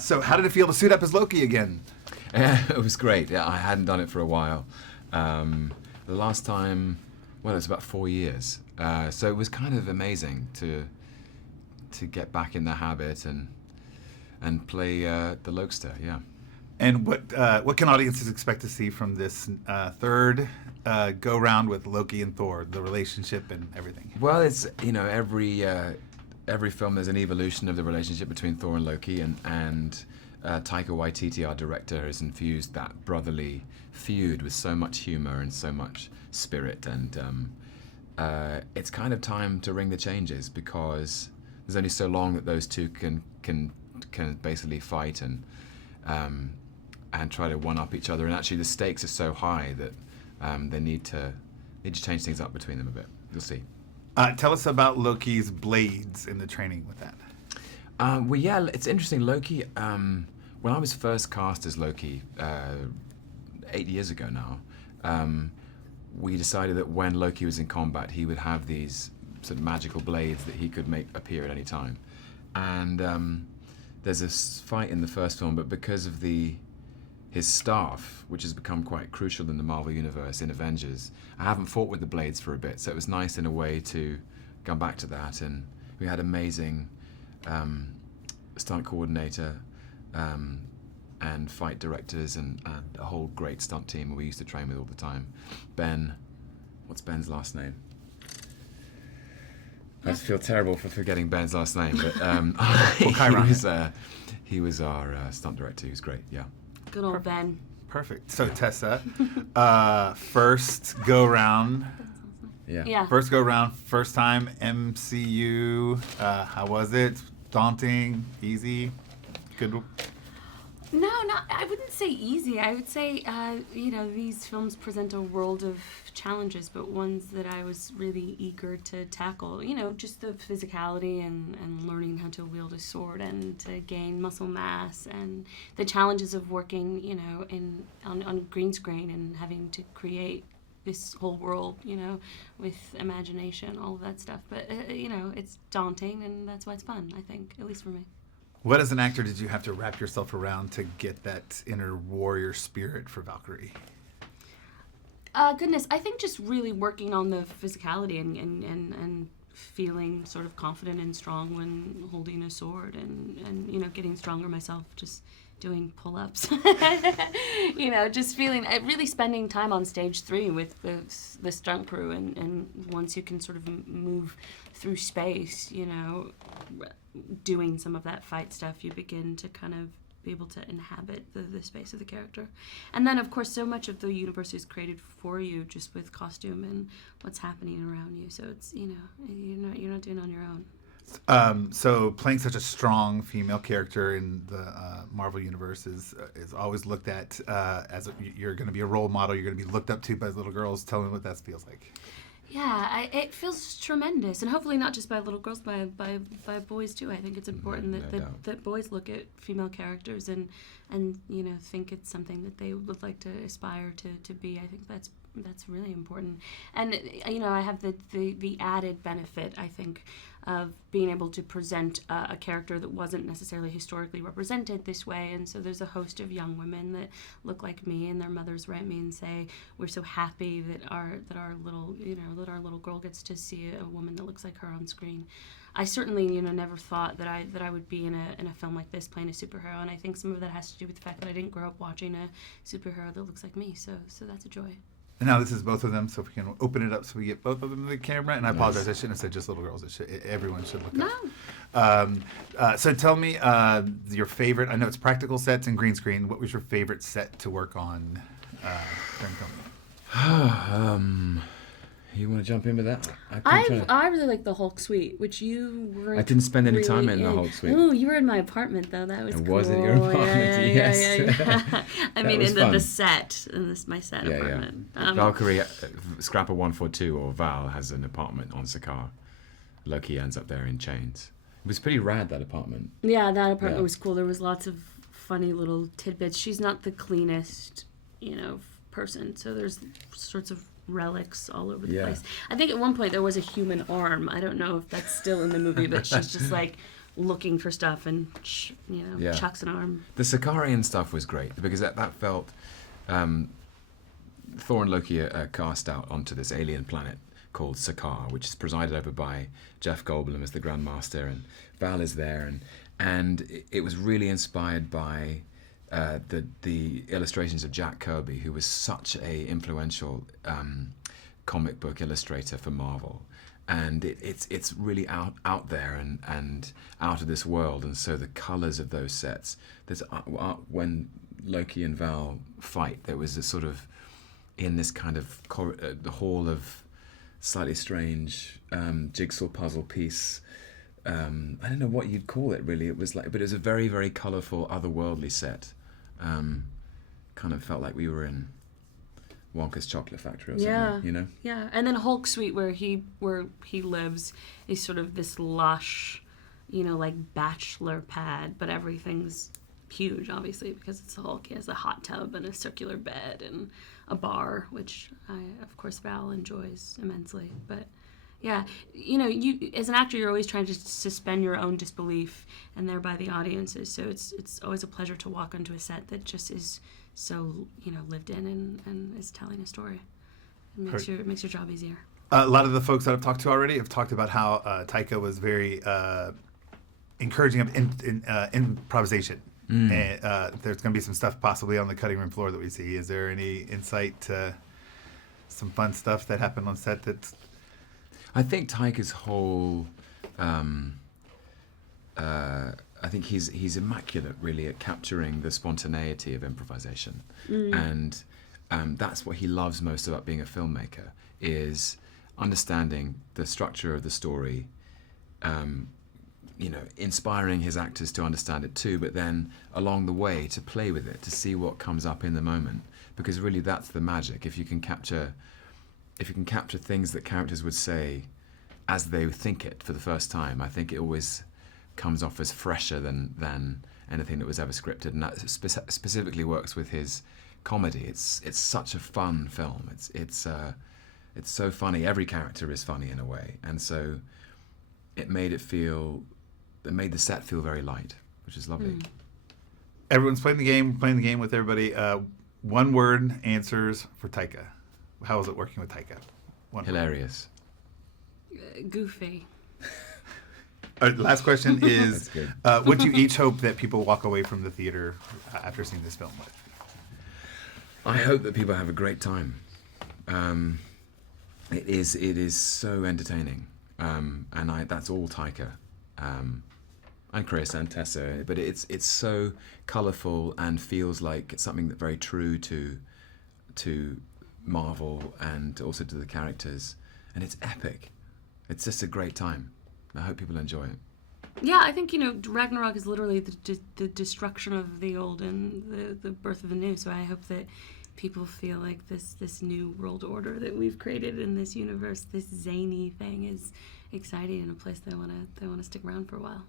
So how did it feel to suit up as Loki again? It was great. Yeah, I hadn't done it for a while. The last time, well, it's about 4 years. So it was kind of amazing to get back in the habit and play the Lokester. Yeah. And what can audiences expect to see from this third go round with Loki and Thor, the relationship and everything? Well, it's every film there's an evolution of the relationship between Thor and Loki, and Taika Waititi, our director, has infused that brotherly feud with so much humor and so much spirit, and it's kind of time to ring the changes, because there's only so long that those two can basically fight and try to one up each other, and actually the stakes are so high that they need to change things up between them a bit. You'll see. Tell us about Loki's blades and the training with that. Well, yeah, it's interesting. Loki, when I was first cast as Loki 8 years ago now, we decided that when Loki was in combat, he would have these sort of magical blades that he could make appear at any time. And there's a fight in the first film, but because of his staff, which has become quite crucial in the Marvel Universe, in Avengers, I haven't fought with the blades for a bit, so it was nice in a way to come back to that. And we had amazing stunt coordinator and fight directors and a whole great stunt team we used to train with all the time. Ben, what's Ben's last name? I just feel terrible for forgetting Ben's last name, but he was our stunt director. He was great, yeah. Good old Ben. Perfect. So Tessa, first go round. Yeah. First go round, first time MCU. How was it? Daunting? Easy? Good? No, I wouldn't say easy. I would say, these films present a world of challenges, but ones that I was really eager to tackle. Just the physicality and learning how to wield a sword and to gain muscle mass, and the challenges of working, on green screen and having to create this whole world, with imagination, all of that stuff. But, it's daunting, and that's why it's fun, I think, at least for me. What as an actor did you have to wrap yourself around to get that inner warrior spirit for Valkyrie? Goodness, I think just really working on the physicality and feeling sort of confident and strong when holding a sword, and getting stronger myself, just doing pull-ups. Just feeling, really spending time on stage 3 with the stunt crew, and once you can sort of move through space, doing some of that fight stuff, you begin to kind of be able to inhabit the space of the character. And then, of course, so much of the universe is created for you just with costume and what's happening around you. So it's, you're not doing it on your own. So playing such a strong female character in the Marvel Universe is always looked at as you're going to be a role model. You're going to be looked up to by little girls. Tell me what that feels like. Yeah, it feels tremendous, and hopefully not just by little girls, by boys too. I think it's important that boys look at female characters and think it's something that they would like to aspire to be. I think that's really important. And I have the added benefit, I think, of being able to present a character that wasn't necessarily historically represented this way. And so there's a host of young women that look like me, and their mothers write me and say, we're so happy that our little girl gets to see a woman that looks like her on screen. I certainly never thought that I would be in a film like this playing a superhero, and I think some of that has to do with the fact that I didn't grow up watching a superhero that looks like me. So that's a joy. And now this is both of them, so if we can open it up so we get both of them in the camera. And I apologize, I shouldn't have said just little girls. Everyone should look up. So tell me your favorite. I know it's practical sets and green screen. What was your favorite set to work on during filming? You want to jump in with that? I really like the Hulk suite, which you weren't. I didn't spend any time really in the Hulk suite. Oh, you were in my apartment though. That was cool. Was it your apartment? Yes. Yeah. I mean, in the set, in my set apartment. Yeah. Valkyrie, Scrapper 142 or Val has an apartment on Sakaar. Loki ends up there in chains. It was pretty rad, that apartment. Yeah, that apartment was cool. There was lots of funny little tidbits. She's not the cleanest, person, so there's sorts of relics all over the place. I think at one point there was a human arm. I don't know if that's still in the movie, but she's just like looking for stuff and chucks an arm. The Sicarian stuff was great because that felt Thor and Loki are cast out onto this alien planet called Sakaar, which is presided over by Jeff Goldblum as the Grand Master, and Val is there, and it was really inspired by the illustrations of Jack Kirby, who was such a influential comic book illustrator for Marvel. And it's really out there and out of this world, and so the colours of those sets. There's when Loki and Val fight, there was a sort of in this kind of the hall of slightly strange jigsaw puzzle piece. I don't know what you'd call it really. It was like, but it was a very, very colourful, otherworldly set. Kind of felt like we were in Wonka's Chocolate Factory or something, you know? Yeah, and then Hulk Suite, where he lives, is sort of this lush, like bachelor pad, but everything's huge, obviously, because it's the Hulk. He has a hot tub and a circular bed and a bar, which of course Val enjoys immensely. But yeah, you as an actor, you're always trying to suspend your own disbelief, and thereby the audience's. So it's always a pleasure to walk onto a set that just is so lived in and is telling a story. It makes your job easier. A lot of the folks that I've talked to already have talked about how Taika was very encouraging of improvisation. And there's going to be some stuff possibly on the cutting room floor that we see. Is there any insight to some fun stuff that happened on set that's... I think Taika's whole... I think he's immaculate, really, at capturing the spontaneity of improvisation. And that's what he loves most about being a filmmaker, is understanding the structure of the story, inspiring his actors to understand it too, but then along the way to play with it, to see what comes up in the moment, because really that's the magic. If you can capture things that characters would say as they think it for the first time, I think it always comes off as fresher than anything that was ever scripted, and that specifically works with his comedy. It's such a fun film. It's so funny. Every character is funny in a way, and so it made the set feel very light, which is lovely. Everyone's playing the game with everybody. One word answers for Taika. How was it working with Taika? Hilarious. Goofy. All right, the last question is, what do you each hope that people walk away from the theater after seeing this film with? I hope that people have a great time. It is so entertaining, and that's all Taika, and Chris and Tessa. But it's so colourful and feels like it's something that's very true to Marvel and also to the characters, and it's epic. It's just a great time. I hope people enjoy it. Yeah, I think, Ragnarok is literally the destruction of the old and the birth of the new. So I hope that people feel like this new world order that we've created in this universe, this zany thing, is exciting and a place they want to stick around for a while.